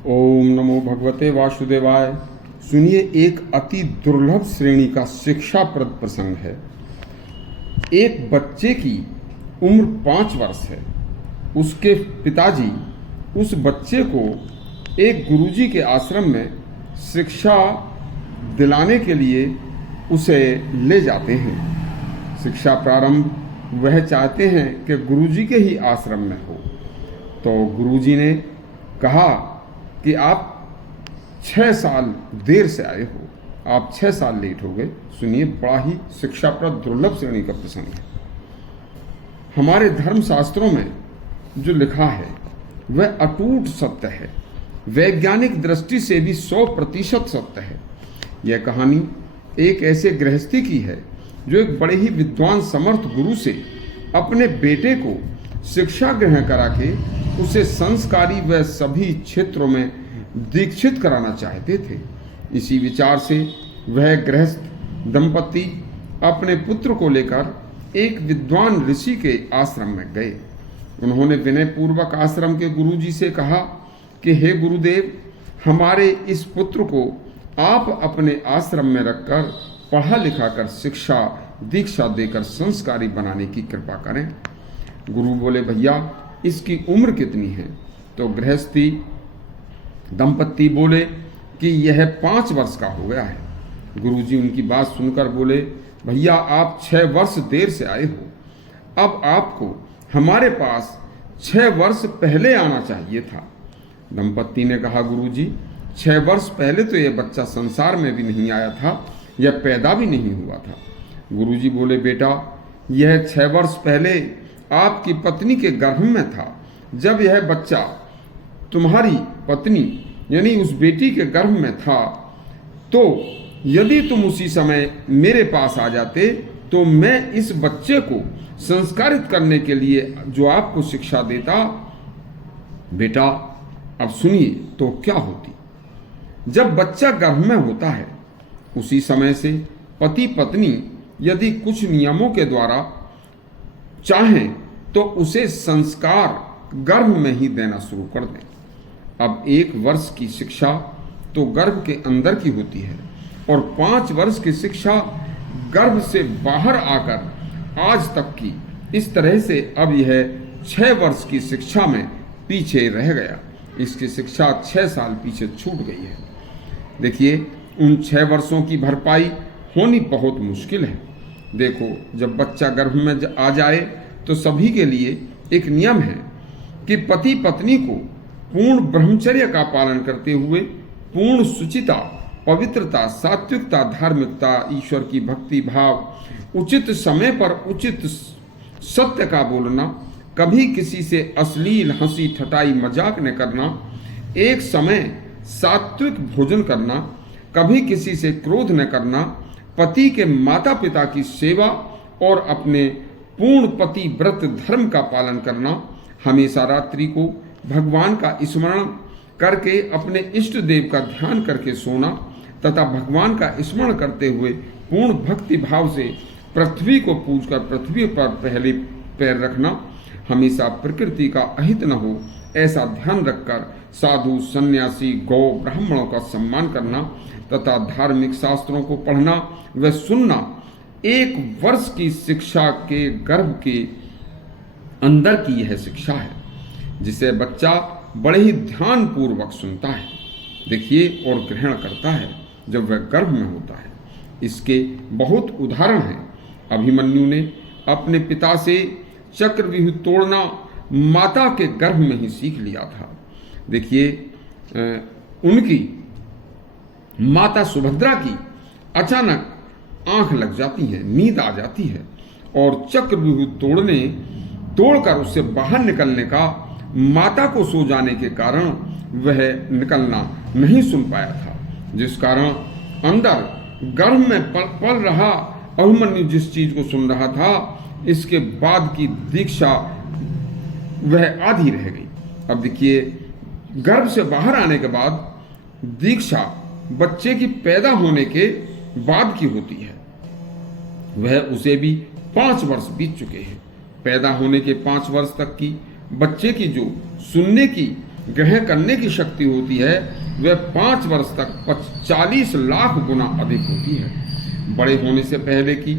ओम नमो भगवते वासुदेवाय। सुनिए, एक अति दुर्लभ श्रेणी का शिक्षाप्रद प्रसंग है। एक बच्चे की उम्र 5 वर्ष है। उसके पिताजी उस बच्चे को एक गुरुजी के आश्रम में शिक्षा दिलाने के लिए उसे ले जाते हैं। शिक्षा प्रारंभ वह चाहते हैं कि गुरुजी के ही आश्रम में हो। तो गुरुजी ने कहा कि आप 6 साल देर से आए हो, आप 6 साल लेट हो गए। सुनिए, बड़ा ही शिक्षाप्रद दुर्लभ श्रेणी का प्रसंग है। हमारे धर्म शास्त्रों में जो लिखा है वह अटूट सत्य है, वैज्ञानिक दृष्टि से भी 100% सत्य है। यह कहानी एक ऐसे गृहस्थी की है जो एक बड़े ही विद्वान समर्थ गुरु से अपने बेटे को शिक्षा ग्रहण करा के उसे संस्कारी व सभी क्षेत्रों में दीक्षित कराना चाहते थे। इसी विचार से वह गृहस्थ दंपति अपने पुत्र को लेकर एक विद्वान ऋषि के आश्रम में गए। उन्होंने विनय पूर्वक आश्रम के गुरुजी से कहा कि हे गुरुदेव, हमारे इस पुत्र को आप अपने आश्रम में रखकर पढ़ा लिखा कर शिक्षा दीक्षा देकर संस्कारी बनाने की कृपा करें। गुरु बोले, भैया इसकी उम्र कितनी है? तो गृहस्थी दंपत्ति बोले कि यह 5 वर्ष का हो गया है। गुरुजी उनकी बात सुनकर बोले, भैया आप 6 वर्ष देर से आए हो। अब आपको हमारे पास 6 वर्ष पहले आना चाहिए था। दंपत्ति ने कहा, गुरुजी 6 वर्ष पहले तो यह बच्चा संसार में भी नहीं आया था, यह पैदा भी नहीं हुआ था। गुरुजी बोले, बेटा यह 6 वर्ष पहले आपकी पत्नी के गर्भ में था। जब यह बच्चा तुम्हारी पत्नी यानी उस बेटी के गर्भ में था, तो यदि तुम उसी समय मेरे पास आ जाते तो मैं इस बच्चे को संस्कारित करने के लिए जो आपको शिक्षा देता। बेटा अब सुनिए तो क्या होती। जब बच्चा गर्भ में होता है उसी समय से पति पत्नी यदि कुछ नियमों के द्वारा चाहें तो उसे संस्कार गर्भ में ही देना शुरू कर दें। अब 1 वर्ष की शिक्षा तो गर्भ के अंदर की होती है और 5 वर्ष की शिक्षा गर्भ से बाहर आकर आज तक की। इस तरह से अब यह 6 वर्ष की शिक्षा में पीछे रह गया। इसकी शिक्षा 6 साल पीछे छूट गई है। देखिए, उन 6 वर्षों की भरपाई होनी बहुत मुश्किल है। देखो, जब बच्चा गर्भ में आ जाए तो सभी के लिए एक नियम है कि पति पत्नी को पूर्ण ब्रह्मचर्य का पालन करते हुए पूर्ण शुचिता, पवित्रता, सात्विकता, धार्मिकता, ईश्वर की भक्ति भाव, उचित समय पर उचित सत्य का बोलना, कभी किसी से अश्लील हंसी ठटाई मजाक न करना, एक समय सात्विक भोजन करना, कभी किसी से क्रोध न करना, पति के माता पिता की सेवा और अपने पूर्ण पति व्रत धर्म का पालन करना, हमेशा रात्रि को भगवान का स्मरण करके अपने इष्ट देव का ध्यान करके सोना तथा भगवान का स्मरण करते हुए पूर्ण भक्ति भाव से पृथ्वी को पूजकर पृथ्वी पर पहले पैर रखना, हमेशा प्रकृति का अहित न हो ऐसा ध्यान रखकर साधु सन्यासी गौ ब्राह्मणों का सम्मान करना तथा धार्मिक शास्त्रों को पढ़ना व सुनना 1 वर्ष की शिक्षा के गर्भ के अंदर की यह शिक्षा है जिसे बच्चा बड़े ही ध्यान पूर्वक सुनता है, देखिए, और ग्रहण करता है जब वह गर्भ में होता है। इसके बहुत उदाहरण हैं। अभिमन्यु ने अपने पिता से चक्रव्यूह तोड़ना माता के गर्भ में ही सीख लिया था। देखिए, उनकी माता सुभद्रा की अचानक आंख लग जाती है, नींद आ जाती है और चक्रव्यूह तोड़कर उससे बाहर निकलने का माता को सो जाने के कारण वह निकलना नहीं सुन पाया था, जिस कारण अंदर गर्भ में पल रहा अभिमन्यु जिस चीज को सुन रहा था, इसके बाद की दीक्षा वह आधी रह गई। अब देखिए, गर्भ से बाहर आने के बाद दीक्षा बच्चे की पैदा होने के बाद की होती है। वह उसे भी 5 वर्ष बीत चुके हैं। पैदा होने के 5 वर्ष तक की बच्चे की जो सुनने की ग्रहण करने की शक्ति होती है वह 5 वर्ष तक 40 लाख गुना अधिक होती है बड़े होने से पहले की।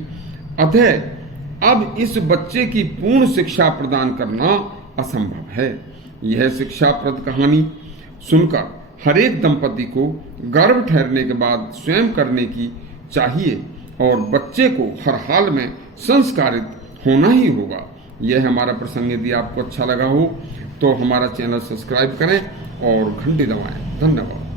अतः अब इस बच्चे की पूर्ण शिक्षा प्रदान करना असंभव है। यह शिक्षाप्रद कहानी सुनकर हर एक दंपति को गर्भ ठहरने के बाद स्वयं करने की चाहिए और बच्चे को हर हाल में संस्कारित होना ही होगा। यह हमारा प्रसंग यदि आपको अच्छा लगा हो तो हमारा चैनल सब्सक्राइब करें और घंटी दबाएं। धन्यवाद।